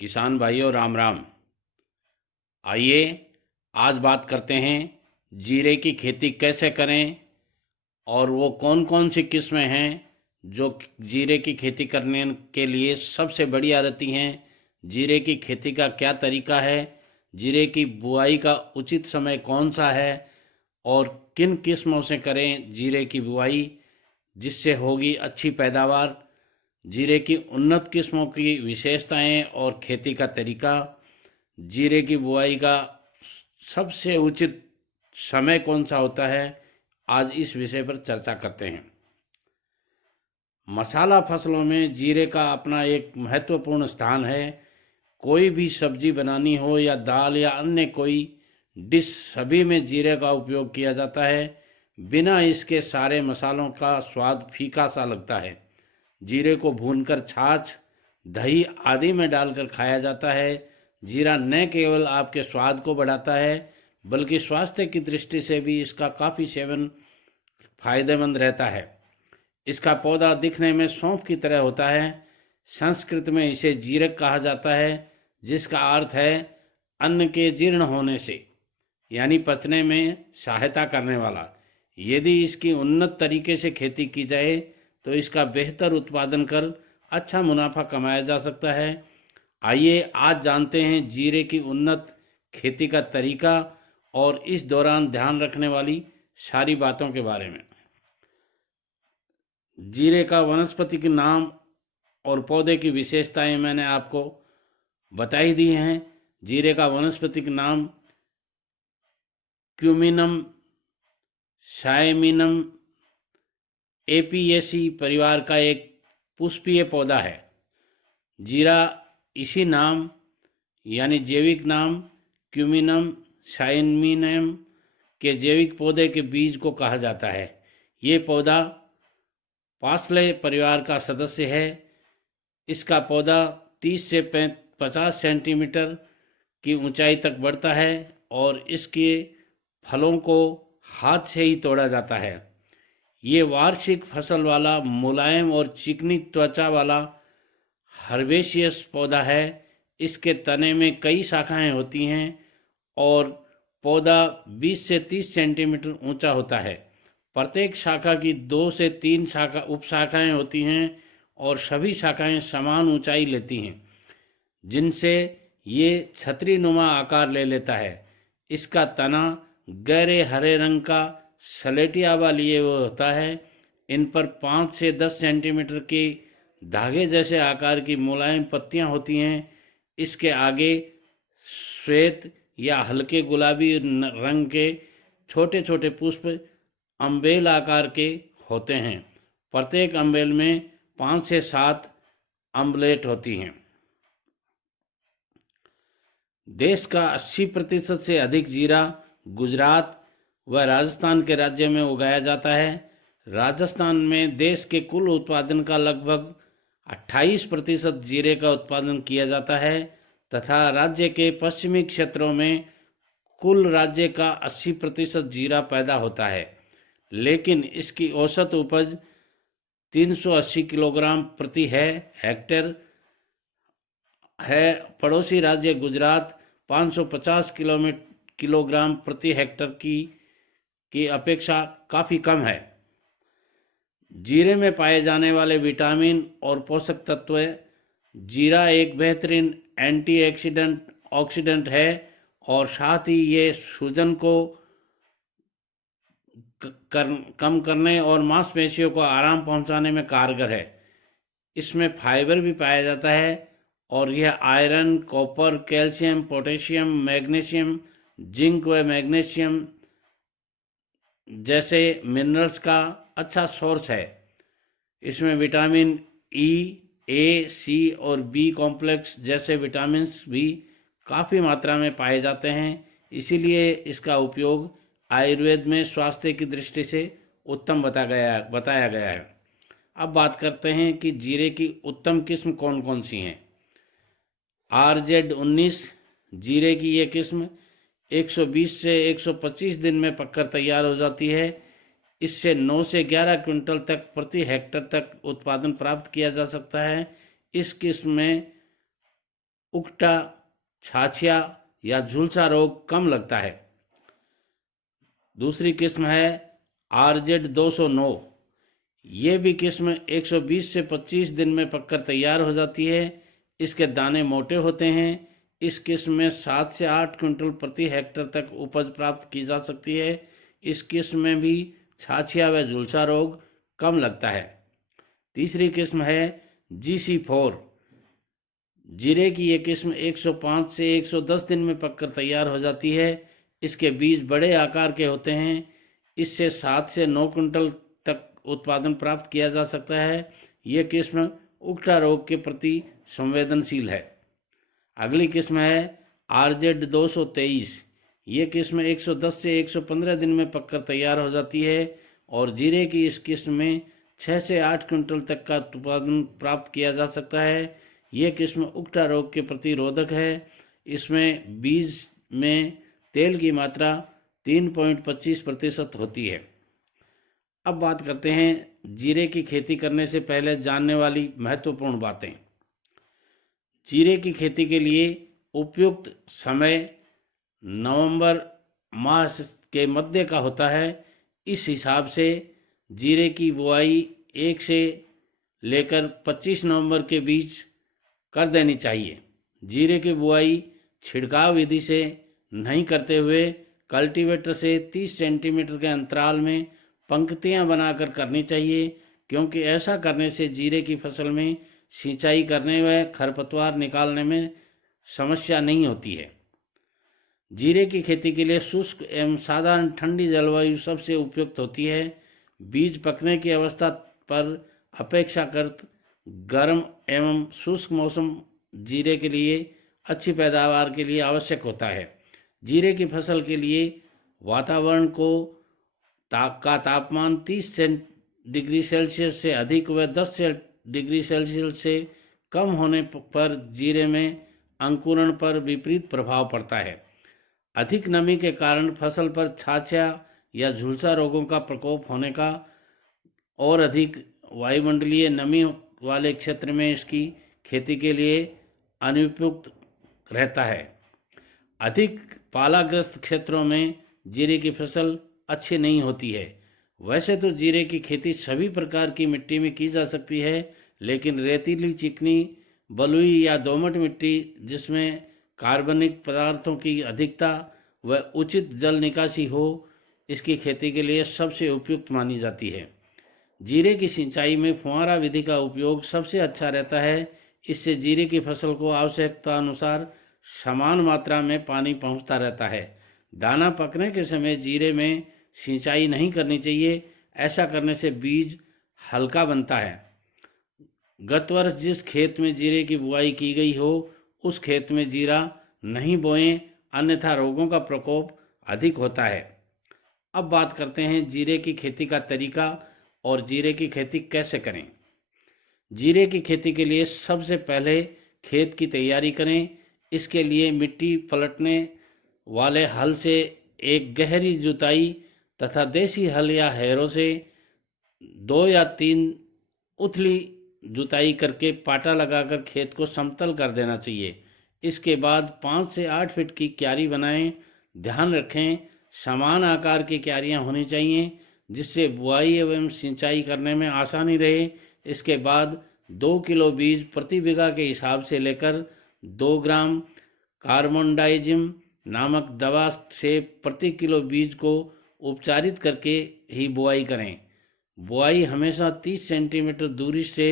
किसान भाइयों राम राम। आइए आज बात करते हैं जीरे की खेती कैसे करें और वो कौन कौन सी किस्में हैं जो जीरे की खेती करने के लिए सबसे बढ़िया रहती हैं। जीरे की खेती का क्या तरीका है, जीरे की बुआई का उचित समय कौन सा है और किन किस्मों से करें जीरे की बुआई जिससे होगी अच्छी पैदावार। जीरे की उन्नत किस्मों की विशेषताएं और खेती का तरीका। जीरे की बुआई का सबसे उचित समय कौन सा होता है, आज इस विषय पर चर्चा करते हैं। मसाला फसलों में जीरे का अपना एक महत्वपूर्ण स्थान है। कोई भी सब्जी बनानी हो या दाल या अन्य कोई डिश, सभी में जीरे का उपयोग किया जाता है। बिना इसके सारे मसालों का स्वाद फीका सा लगता है। जीरे को भूनकर छाछ, दही आदि में डालकर खाया जाता है। जीरा न केवल आपके स्वाद को बढ़ाता है बल्कि स्वास्थ्य की दृष्टि से भी इसका काफ़ी सेवन फायदेमंद रहता है। इसका पौधा दिखने में सौंफ की तरह होता है। संस्कृत में इसे जीरक कहा जाता है, जिसका अर्थ है अन्न के जीर्ण होने से, यानी पचने में सहायता करने वाला। यदि इसकी उन्नत तरीके से खेती की जाए तो इसका बेहतर उत्पादन कर अच्छा मुनाफा कमाया जा सकता है। आइए आज जानते हैं जीरे की उन्नत खेती का तरीका और इस दौरान ध्यान रखने वाली सारी बातों के बारे में। जीरे का वनस्पति के नाम और पौधे की विशेषताएं मैंने आपको बता ही दी हैं। जीरे का वनस्पतिक नाम क्यूमिनम साइमिनम एपियेसी परिवार का एक पुष्पीय पौधा है। जीरा इसी नाम यानी जैविक नाम क्यूमिनम साइमिनम के जैविक पौधे के बीज को कहा जाता है। ये पौधा पार्सले परिवार का सदस्य है। इसका पौधा 30 से 50 सेंटीमीटर की ऊंचाई तक बढ़ता है और इसके फलों को हाथ से ही तोड़ा जाता है। ये वार्षिक फसल वाला मुलायम और चिकनी त्वचा वाला हर्बेशियस पौधा है। इसके तने में कई शाखाएं होती हैं और पौधा 20 से 30 सेंटीमीटर ऊंचा होता है। प्रत्येक शाखा की 2 से 3 शाखा उपशाखाएं होती हैं और सभी शाखाएं समान ऊंचाई लेती हैं, जिनसे ये छतरीनुमा आकार ले लेता है। इसका तना गहरे हरे रंग का सलेटियावा लिए हुए होता है। इन पर 5 से 10 सेंटीमीटर के धागे जैसे आकार की मुलायम पत्तियां होती हैं। इसके आगे श्वेत या हल्के गुलाबी रंग के छोटे छोटे पुष्प अम्बेल आकार के होते हैं। प्रत्येक अम्बेल में 5 से 7 अम्बलेट होती हैं। देश का 80% से अधिक जीरा गुजरात व राजस्थान के राज्य में उगाया जाता है। राजस्थान में देश के कुल उत्पादन का लगभग 28% जीरे का उत्पादन किया जाता है तथा राज्य के पश्चिमी क्षेत्रों में कुल राज्य का 80% जीरा पैदा होता है, लेकिन इसकी औसत उपज 380 किलोग्राम प्रति हेक्टेयर है। पड़ोसी राज्य गुजरात 550 किलोग्राम प्रति हेक्टेयर की अपेक्षा काफ़ी कम है। जीरे में पाए जाने वाले विटामिन और पोषक तत्व। जीरा एक बेहतरीन ऑक्सीडेंट है और साथ ही ये सूजन को कम करने और मांसपेशियों को आराम पहुंचाने में कारगर है। इसमें फाइबर भी पाया जाता है और यह iron, copper, calcium, potassium, magnesium, zinc व मैग्नीशियम जैसे मिनरल्स का अच्छा सोर्स है। इसमें विटामिन ई, ए, सी और बी कॉम्प्लेक्स जैसे विटामिन्स भी काफ़ी मात्रा में पाए जाते हैं। इसीलिए इसका उपयोग आयुर्वेद में स्वास्थ्य की दृष्टि से उत्तम बताया गया है। अब बात करते हैं कि जीरे की उत्तम किस्म कौन कौन सी हैं। RZ19 जीरे की ये किस्म 120 से 125 दिन में पककर तैयार हो जाती है। इससे 9 से 11 क्विंटल तक प्रति हेक्टेयर तक उत्पादन प्राप्त किया जा सकता है। इस किस्म में उकटा, छाछिया या झुलसा रोग कम लगता है। दूसरी किस्म है RZ 209। ये भी किस्म 120 से 25 दिन में पककर तैयार हो जाती है। इसके दाने मोटे होते हैं। इस किस्म में 7 से 8 क्विंटल प्रति हेक्टेयर तक उपज प्राप्त की जा सकती है। इस किस्म में भी छाछिया व झुलसा रोग कम लगता है। तीसरी किस्म है GC4। जीरे की ये किस्म 105 से 110 दिन में पककर तैयार हो जाती है। इसके बीज बड़े आकार के होते हैं। इससे 7 से 9 क्विंटल तक उत्पादन प्राप्त किया जा सकता है। ये किस्म उकटा रोग के प्रति संवेदनशील है। अगली किस्म है RZ 223। ये किस्म 110 से 115 दिन में पककर तैयार हो जाती है और जीरे की इस किस्म में 6 से 8 क्विंटल तक का उत्पादन प्राप्त किया जा सकता है। ये किस्म उकटा रोग के प्रति रोधक है। इसमें बीज में तेल की मात्रा 3.25% होती है। अब बात करते हैं जीरे की खेती करने से पहले जानने वाली महत्वपूर्ण बातें। जीरे की खेती के लिए उपयुक्त समय नवंबर माह के मध्य का होता है। इस हिसाब से जीरे की बुआई 1 से लेकर 25 नवंबर के बीच कर देनी चाहिए। जीरे की बुआई छिड़काव विधि से नहीं करते हुए कल्टीवेटर से 30 सेंटीमीटर के अंतराल में पंक्तियां बनाकर करनी चाहिए, क्योंकि ऐसा करने से जीरे की फसल में सिंचाई करने व खरपतवार निकालने में समस्या नहीं होती है। जीरे की खेती के लिए शुष्क एवं साधारण ठंडी जलवायु सबसे उपयुक्त होती है। बीज पकने की अवस्था पर अपेक्षाकृत गर्म एवं शुष्क मौसम जीरे के लिए अच्छी पैदावार के लिए आवश्यक होता है। जीरे की फसल के लिए वातावरण का तापमान 30 डिग्री सेल्सियस से अधिक व 10 डिग्री सेल्सियस से कम होने पर जीरे में अंकुरण पर विपरीत प्रभाव पड़ता है। अधिक नमी के कारण फसल पर छाछिया या झुलसा रोगों का प्रकोप होने का और अधिक वायुमंडलीय नमी वाले क्षेत्र में इसकी खेती के लिए अनुपयुक्त रहता है। अधिक पालाग्रस्त क्षेत्रों में जीरे की फसल अच्छी नहीं होती है। वैसे तो जीरे की खेती सभी प्रकार की मिट्टी में की जा सकती है, लेकिन रेतीली, चिकनी, बलुई या दोमट मिट्टी जिसमें कार्बनिक पदार्थों की अधिकता व उचित जल निकासी हो, इसकी खेती के लिए सबसे उपयुक्त मानी जाती है। जीरे की सिंचाई में फुहारा विधि का उपयोग सबसे अच्छा रहता है। इससे जीरे की फसल को आवश्यकता अनुसार समान मात्रा में पानी पहुंचता रहता है। दाना पकने के समय जीरे में सिंचाई नहीं करनी चाहिए। ऐसा करने से बीज हल्का बनता है। गत वर्ष जिस खेत में जीरे की बुआई की गई हो, उस खेत में जीरा नहीं बोएं, अन्यथा रोगों का प्रकोप अधिक होता है। अब बात करते हैं जीरे की खेती का तरीका और जीरे की खेती कैसे करें। जीरे की खेती के लिए सबसे पहले खेत की तैयारी करें। इसके लिए मिट्टी पलटने वाले हल से एक गहरी जुताई तथा देसी हल या हैरों से 2 या 3 उथली जुताई करके पाटा लगाकर खेत को समतल कर देना चाहिए। इसके बाद 5 से 8 फीट की क्यारी बनाएं। ध्यान रखें समान आकार की क्यारियां होनी चाहिए, जिससे बुआई एवं सिंचाई करने में आसानी रहे। इसके बाद 2 किलो बीज प्रति बीघा के हिसाब से लेकर 2 ग्राम कार्बोनडाइजिम नामक दवा से प्रति किलो बीज को उपचारित करके ही बुआई करें। बुआई हमेशा 30 सेंटीमीटर दूरी से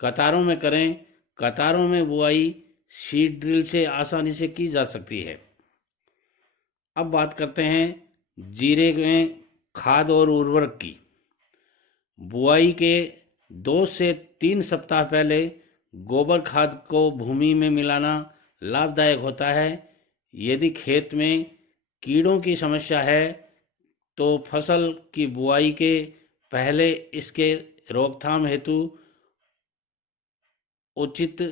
कतारों में करें। कतारों में बुआई सीड ड्रिल से आसानी से की जा सकती है। अब बात करते हैं जीरे में खाद और उर्वरक की। बुआई के 2 से 3 सप्ताह पहले गोबर खाद को भूमि में मिलाना लाभदायक होता है। यदि खेत में कीड़ों की समस्या है तो फसल की बुआई के पहले इसके रोकथाम हेतु उचित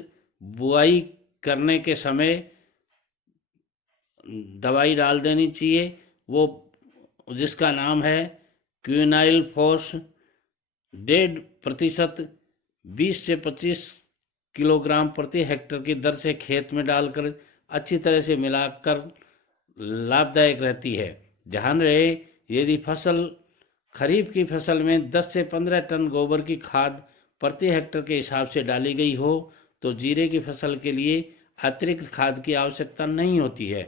बुआई करने के समय दवाई डाल देनी चाहिए, वो जिसका नाम है क्विनाइल फॉस। 1.5% 20 से 25 किलोग्राम प्रति हेक्टेयर की दर से खेत में डालकर अच्छी तरह से मिलाकर लाभदायक रहती है। ध्यान रहे, यदि खरीफ की फसल में 10 से 15 टन गोबर की खाद प्रति हेक्टेयर के हिसाब से डाली गई हो तो जीरे की फसल के लिए अतिरिक्त खाद की आवश्यकता नहीं होती है।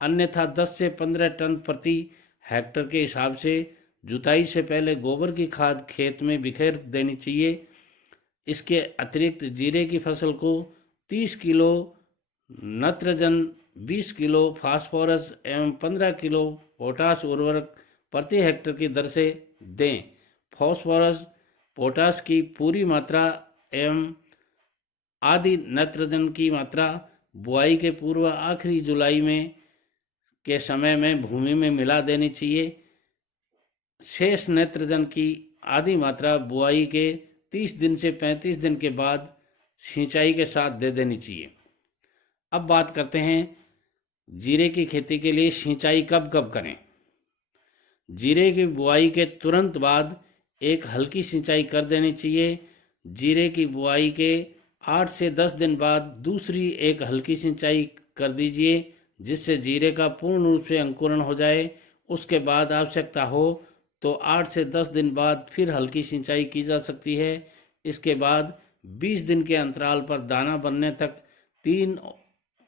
अन्यथा 10 से 15 टन प्रति हेक्टेयर के हिसाब से जुताई से पहले गोबर की खाद खेत में बिखेर देनी चाहिए। इसके अतिरिक्त जीरे की फसल को 30 किलो नत्रजन, 20 किलो फास्फोरस एवं 15 किलो पोटाश उर्वरक प्रति हेक्टेयर की दर से दें। फास्फोरस, पोटाश की पूरी मात्रा एवं आदि नाइट्रोजन की मात्रा बुआई के पूर्व आखिरी जुलाई में के समय में भूमि में मिला देनी चाहिए। शेष नाइट्रोजन की आधी मात्रा बुआई के 30 दिन से 35 दिन के बाद सिंचाई के साथ दे देनी चाहिए। अब बात करते हैं जीरे की खेती के लिए सिंचाई कब कब करें। जीरे की बुआई के तुरंत बाद एक हल्की सिंचाई कर देनी चाहिए। जीरे की बुआई के 8 से 10 दिन बाद दूसरी एक हल्की सिंचाई कर दीजिए, जिससे जीरे का पूर्ण रूप से अंकुरण हो जाए। उसके बाद आवश्यकता हो तो 8 से 10 दिन बाद फिर हल्की सिंचाई की जा सकती है। इसके बाद 20 दिन के अंतराल पर दाना बनने तक 3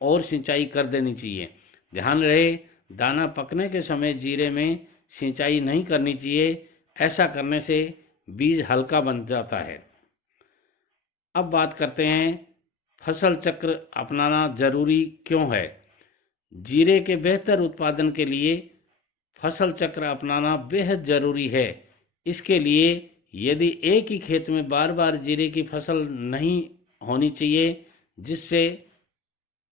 और सिंचाई कर देनी चाहिए। ध्यान रहे, दाना पकने के समय जीरे में सिंचाई नहीं करनी चाहिए, ऐसा करने से बीज हल्का बन जाता है। अब बात करते हैं फसल चक्र अपनाना जरूरी क्यों है। जीरे के बेहतर उत्पादन के लिए फसल चक्र अपनाना बेहद ज़रूरी है। इसके लिए यदि एक ही खेत में बार बार जीरे की फसल नहीं होनी चाहिए, जिससे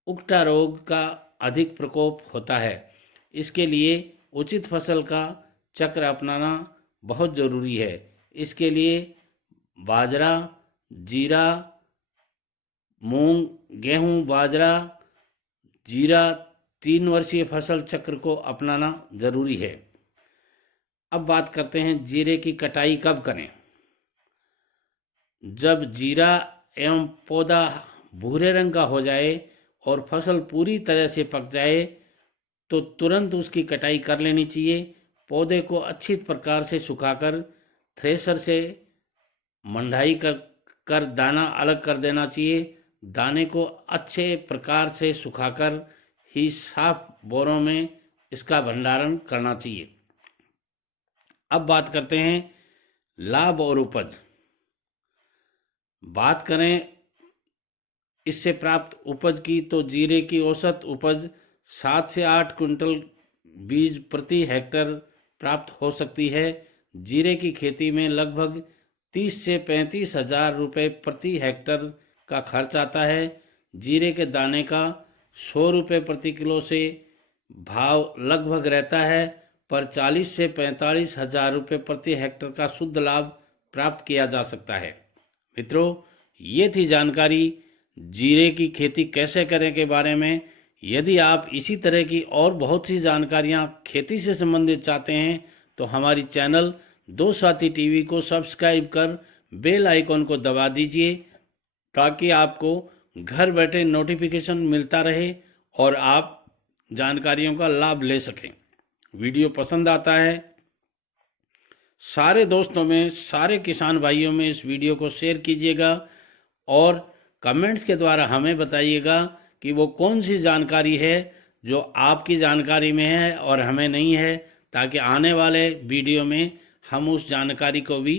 उकटा रोग का अधिक प्रकोप होता है। इसके लिए उचित फसल का चक्र अपनाना बहुत ज़रूरी है। इसके लिए बाजरा, जीरा, मूंग, गेहूं, बाजरा, जीरा 3 वर्षीय फसल चक्र को अपनाना जरूरी है। अब बात करते हैं जीरे की कटाई कब करें। जब जीरा एवं पौधा भूरे रंग का हो जाए और फसल पूरी तरह से पक जाए तो तुरंत उसकी कटाई कर लेनी चाहिए। पौधे को अच्छी प्रकार से सुखाकर थ्रेशर से मंडाई कर दाना अलग कर देना चाहिए। दाने को अच्छे प्रकार से सुखाकर ही साफ बोरों में इसका भंडारण करना चाहिए। अब बात करते हैं लाभ और उपज। बात करें इससे प्राप्त उपज की तो जीरे की औसत उपज 7 से 8 क्विंटल बीज प्रति हेक्टेयर प्राप्त हो सकती है। जीरे की खेती में लगभग 30 से 35 हजार रुपये प्रति हेक्टेयर का खर्च आता है। जीरे के दाने का 100 रुपये प्रति किलो से भाव लगभग रहता है, पर 40 से 45 हजार रुपये प्रति हेक्टेयर का शुद्ध लाभ प्राप्त किया जा सकता है। मित्रों, ये थी जानकारी जीरे की खेती कैसे करें के बारे में। यदि आप इसी तरह की और बहुत सी जानकारियां खेती से संबंधित चाहते हैं तो हमारी चैनल दो साथी टीवी को सब्सक्राइब कर बेल आइकॉन को दबा दीजिए, ताकि आपको घर बैठे नोटिफिकेशन मिलता रहे और आप जानकारियों का लाभ ले सकें। वीडियो पसंद आता है, सारे दोस्तों में, सारे किसान भाइयों में इस वीडियो को शेयर कीजिएगा और कमेंट्स के द्वारा हमें बताइएगा कि वो कौन सी जानकारी है जो आपकी जानकारी में है और हमें नहीं है, ताकि आने वाले वीडियो में हम उस जानकारी को भी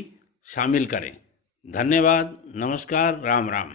शामिल करें। धन्यवाद, नमस्कार, राम राम।